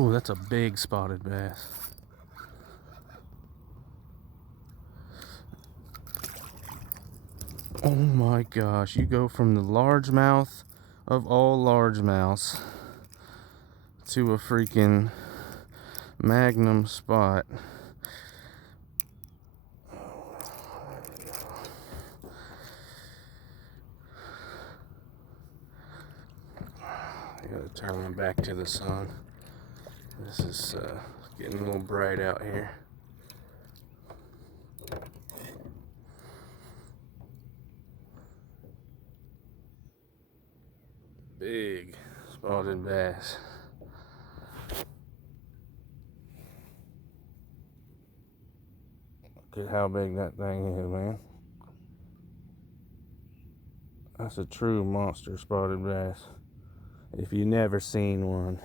Oh, that's a big spotted bass. Oh my gosh, you go from the largemouth of all largemouths to a freaking magnum spot. I gotta turn my back to the sun. This is getting a little bright out here. Big spotted bass. Look at how big that thing is, man. That's a true monster spotted bass. If you've never seen one.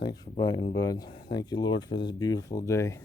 Thanks for biting, bud. Thank you, Lord, for this beautiful day.